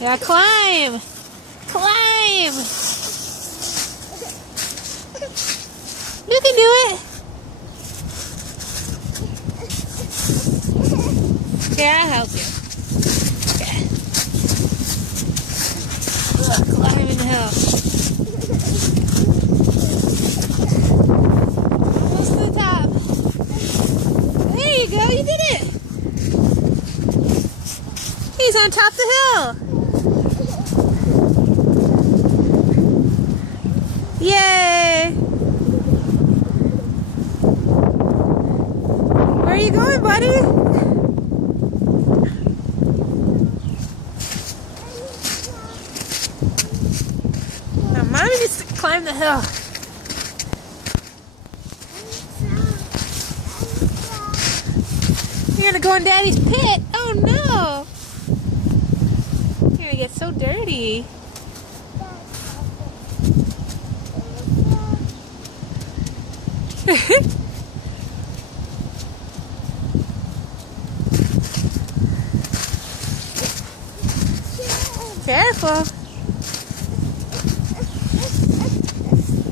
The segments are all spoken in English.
Yeah, climb! Climb! You can do it! Here, I'll help you. Okay. Climbing the hill. Almost to the top. There you go, you did it! He's on top of the hill! Yay! Where are you going, buddy? Now, Mommy needs to climb the hill. You're gonna go in Daddy's pit. Oh no! You're gonna get so dirty. Careful.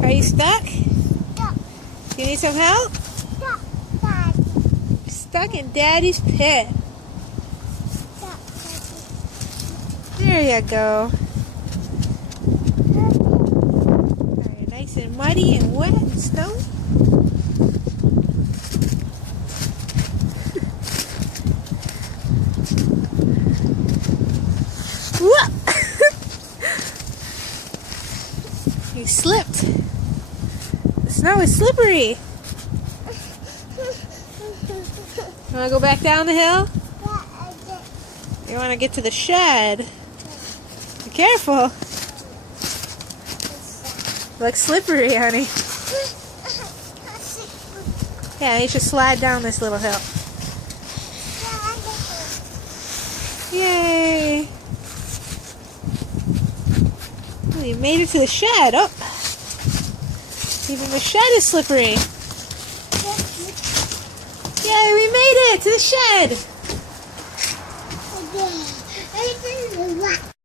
Are you stuck? You need some help? Stuck in Daddy's pit. There you go. Alright, nice and muddy and wet and snow. You slipped. The snow is slippery. You want to go back down the hill? You want to get to the shed? Be careful. Looks slippery, honey. Yeah, you should slide down this little hill. Yay! Oh, you made it to the shed. Oh! Even the shed is slippery. Yay, we made it to the shed!